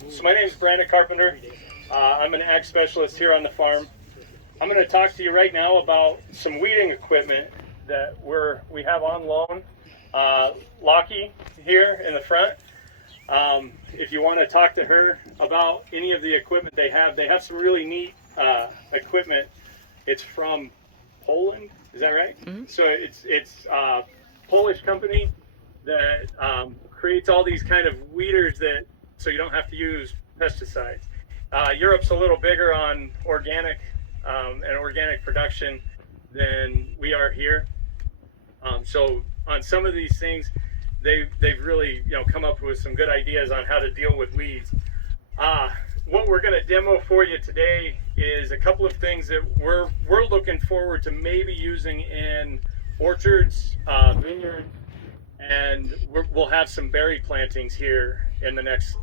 So my name is Brandon Carpenter. I'm an ag specialist here on the farm. I'm going to talk to you right now about some weeding equipment that we have on loan. Lockie here in the front. If you want to talk to her about any of the equipment they have some really neat equipment. It's from Poland, is that right? Mm-hmm. So it's a Polish company that creates all these kind of weeders so you don't have to use pesticides. Europe's a little bigger on organic and organic production than we are here. So on some of these things, they've really come up with some good ideas on how to deal with weeds. What we're going to demo for you today is a couple of things that we're looking forward to maybe using in orchards, vineyards, and we'll have some berry plantings here in the next,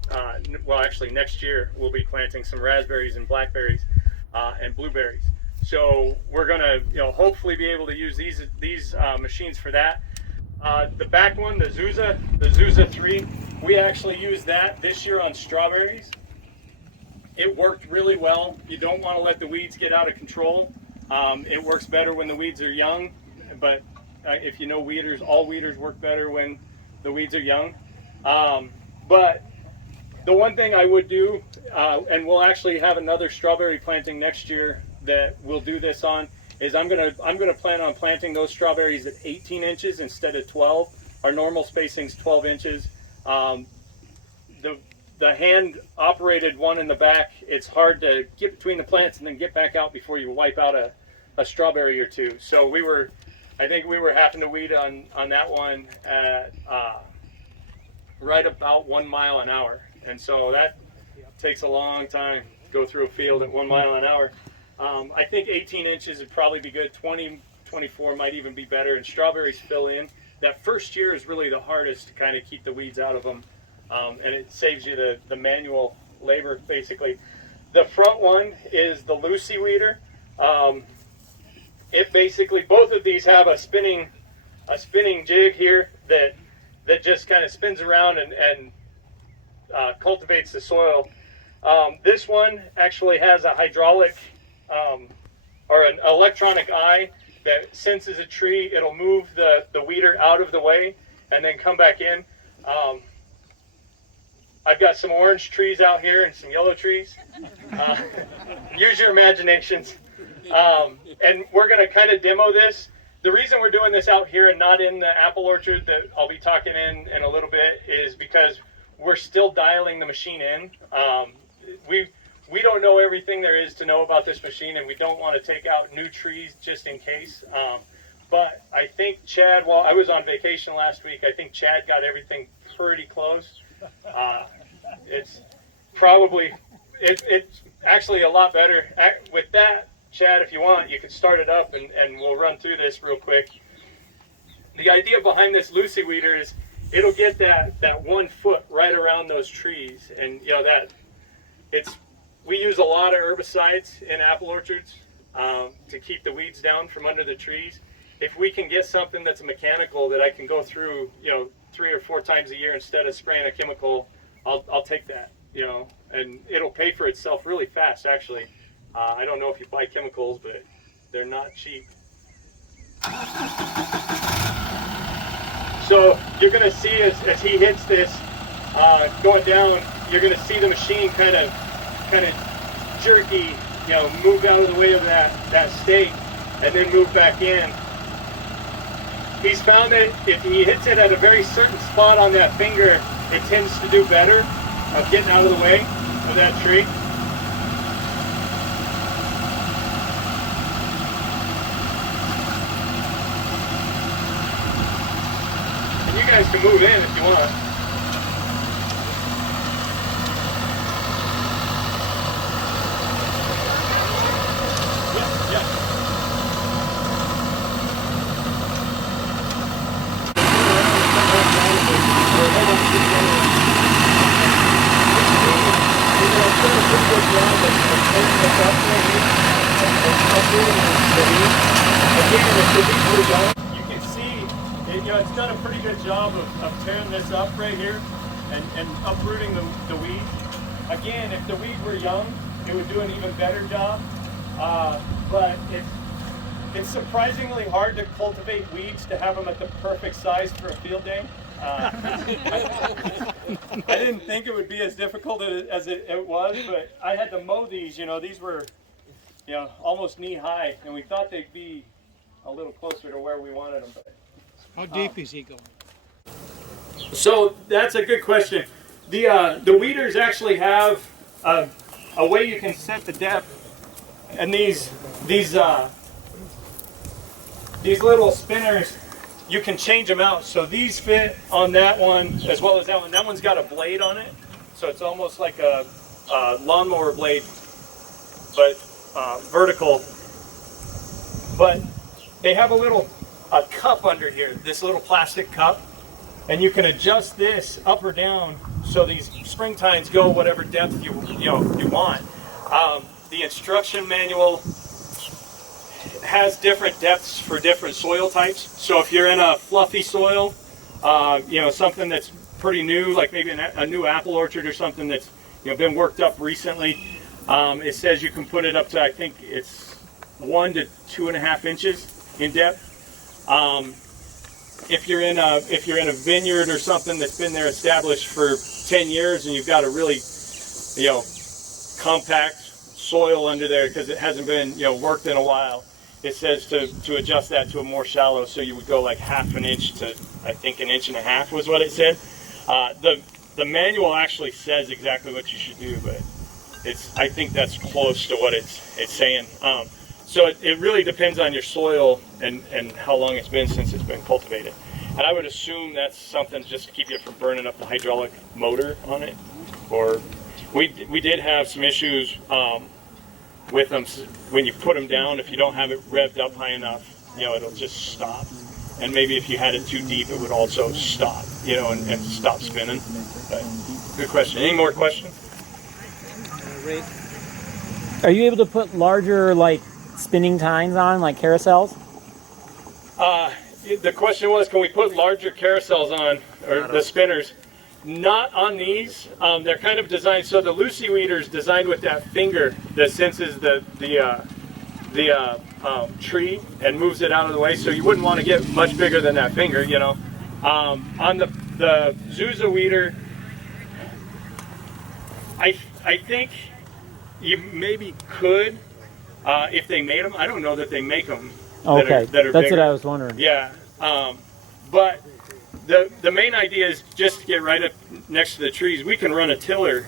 next year we'll be planting some raspberries and blackberries and blueberries. So we're going to hopefully be able to use these machines for that. The back one, the Zuza 3, we actually used that this year on strawberries. It worked really well. You don't want to let the weeds get out of control. It works better when the weeds are young, but if you know weeders, all weeders work better when the weeds are young. But the one thing I would do, and we'll actually have another strawberry planting next year that we'll do this on, is I'm gonna plan on planting those strawberries at 18 inches instead of 12. Our normal spacing's 12 inches. The hand operated one in the back, it's hard to get between the plants and then get back out before you wipe out a strawberry or two. So I think we were having to weed on that one at right about 1 mile an hour. And so that takes a long time to go through a field at 1 mile an hour. I think 18 inches would probably be good. 20, 24 might even be better. And strawberries fill in. That first year is really the hardest to kind of keep the weeds out of them. And it saves you the manual labor, basically. The front one is the Lucy weeder. It basically, both of these have a spinning jig here that just kind of spins around and cultivates the soil. This one actually has a hydraulic or an electronic eye that senses a tree. It'll move the weeder out of the way and then come back in. I've got some orange trees out here and some yellow trees. Use your imaginations. And we're going to kind of demo this. The reason we're doing this out here and not in the apple orchard that I'll be talking in a little bit is because we're still dialing the machine in. We don't know everything there is to know about this machine, and we don't want to take out new trees just in case. But I think Chad, while I was on vacation last week, I think Chad got everything pretty close. It's probably, it's actually a lot better. With that, Chad, if you want, you can start it up and we'll run through this real quick. The idea behind this Lucy weeder is it'll get that 1 foot right around those trees. And we use a lot of herbicides in apple orchards to keep the weeds down from under the trees. If we can get something that's mechanical that I can go through, 3 or 4 times a year instead of spraying a chemical, I'll take that, and it'll pay for itself really fast, actually. I don't know if you buy chemicals, but they're not cheap. So you're going to see as he hits this going down, you're going to see the machine kind of jerky, move out of the way of that stake and then move back in. He's found that if he hits it at a very certain spot on that finger, it tends to do better of getting out of the way of that tree. And you guys can move in if you want. Yeah. You can see it's done a pretty good job of tearing this up right here and uprooting the weeds. again, if the weed were young, it would do an even better job. But it's surprisingly hard to cultivate weeds to have them at the perfect size for a field day. I didn't think it would be as difficult as it was, but I had to mow these. These were, almost knee high, and we thought they'd be a little closer to where we wanted them. But, how deep is he going? so that's a good question. The weeders actually have a way you can set the depth, and these little spinners, you can change them out. So these fit on that one as well as that one. That one's got a blade on it, so it's almost like a lawnmower blade, but vertical. But they have a cup under here, this little plastic cup, and you can adjust this up or down so these spring tines go whatever depth you want. The instruction manual has different depths for different soil types. So if you're in a fluffy soil, something that's pretty new, like maybe a new apple orchard or something that's been worked up recently, it says you can put it up to, I think it's 1 to 2.5 inches in depth. If you're in a vineyard or something that's been there established for 10 years and you've got a really compact soil under there because it hasn't been worked in a while, it says to adjust that to a more shallow, so you would go like 1/2 inch to, I think, 1.5 inches was what it said. The manual actually says exactly what you should do, but I think that's close to what it's saying. So it really depends on your soil and how long it's been since it's been cultivated. And I would assume that's something just to keep you from burning up the hydraulic motor on it. Or we did have some issues with them when you put them down. If you don't have it revved up high enough, it'll just stop. And maybe if you had it too deep, it would also stop, and stop spinning. But good question. Any more questions? Are you able to put larger, spinning tines on, like carousels? The question was, can we put larger carousels on, or the spinners? Not on these. They're kind of designed, so the Lucy weeder's designed with that finger that senses the tree and moves it out of the way, so you wouldn't want to get much bigger than that finger, On the Zuza weeder, I think you maybe could, if they made them. I don't know that they make them. Okay, that are that's bigger. what I was wondering. Yeah, but the main idea is just to get right up next to the trees. We can run a tiller,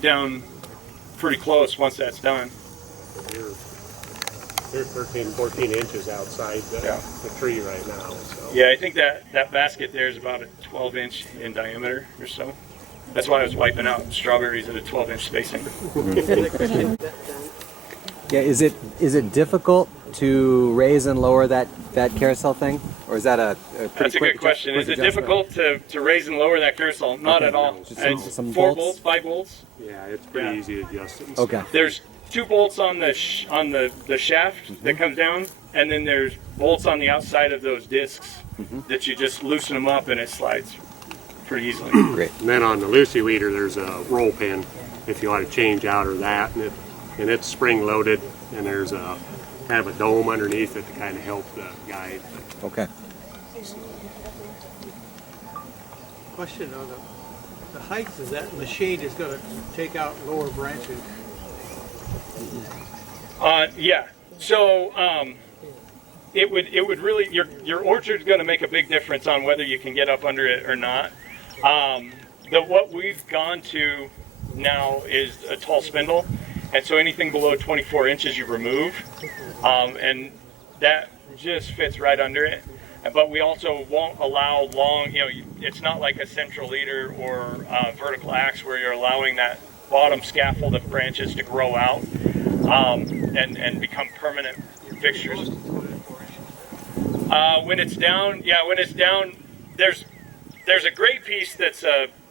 down pretty close once that's done. They're 13, 14 inches outside the tree right now. So. Yeah, I think that basket there is about a 12-inch in diameter or so. That's why I was wiping out strawberries at a 12-inch spacing. Yeah, is it difficult to raise and lower that carousel thing, or is that a pretty That's a good question. Is it difficult to raise and lower that carousel? Not at all. It's some 4 bolts? bolts, 5 bolts. Yeah, it's pretty easy to adjust it. Okay. There's 2 bolts on the shaft that comes down, and then there's bolts on the outside of those discs that you just loosen them up and it slides pretty easily. Great. And then on the Lucy weeder, there's a roll pin if you want to change out or that, and it's spring loaded, and there's a kind of a dome underneath it to kind of help the guide. Okay. Question on the height of that machine is going to take out lower branches. Yeah. So it would really, your orchard's going to make a big difference on whether you can get up under it or not. What we've gone to now is a tall spindle, and so anything below 24 inches you remove, and that just fits right under it. But we also won't allow long, it's not like a central leader or vertical axe where you're allowing that bottom scaffold of branches to grow out and become permanent fixtures. When it's down, there's a great piece that's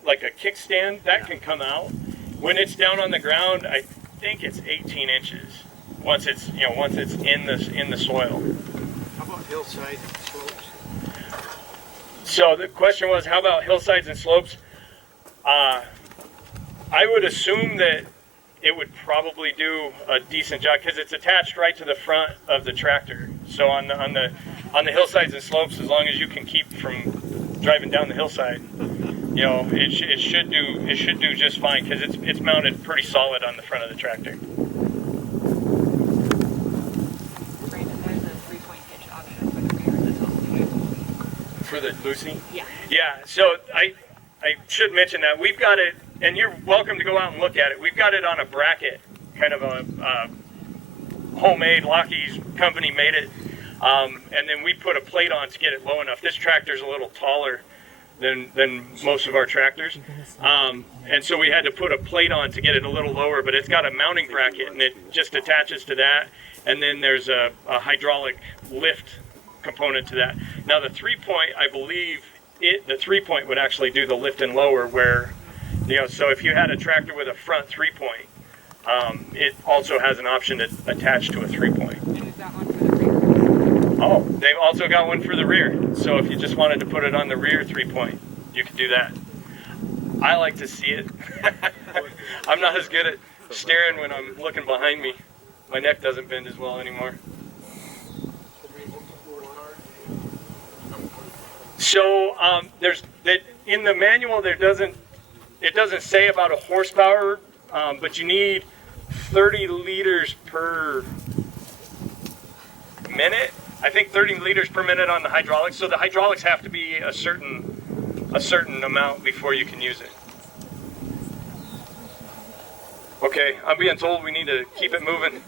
like a kickstand that can come out. When it's down on the ground, I think it's 18 inches. Once it's in the soil. How about hillside and slopes? So the question was, how about hillsides and slopes? I would assume that it would probably do a decent job because it's attached right to the front of the tractor. So on the hillsides and slopes, as long as you can keep from driving down the hillside, you know, it should do just fine because it's mounted pretty solid on the front of the tractor. Brandon, there's a 3-point hitch option for the rear that's also good. For the Lucy? Yeah. Yeah, so I should mention that we've got it, and you're welcome to go out and look at it. We've got it on a bracket, kind of a homemade, Lockheed's company made it, and then we put a plate on to get it low enough. This tractor's a little taller than most of our tractors, and so we had to put a plate on to get it a little lower, but it's got a mounting bracket, and it just attaches to that, and then there's a hydraulic lift component to that. Now the 3-point, I believe, the 3-point would actually do the lift and lower where, you know, so if you had a tractor with a front 3-point, it also has an option to attach to a 3-point. And we've got one for the rear. Oh, they've also got one for the rear. So if you just wanted to put it on the rear 3-point, you could do that. I like to see it. I'm not as good at staring when I'm looking behind me. My neck doesn't bend as well anymore. So in the manual it doesn't say about a horsepower, but you need 30 liters per minute. I think 30 liters per minute on the hydraulics. So the hydraulics have to be a certain amount before you can use it. Okay, I'm being told we need to keep it moving.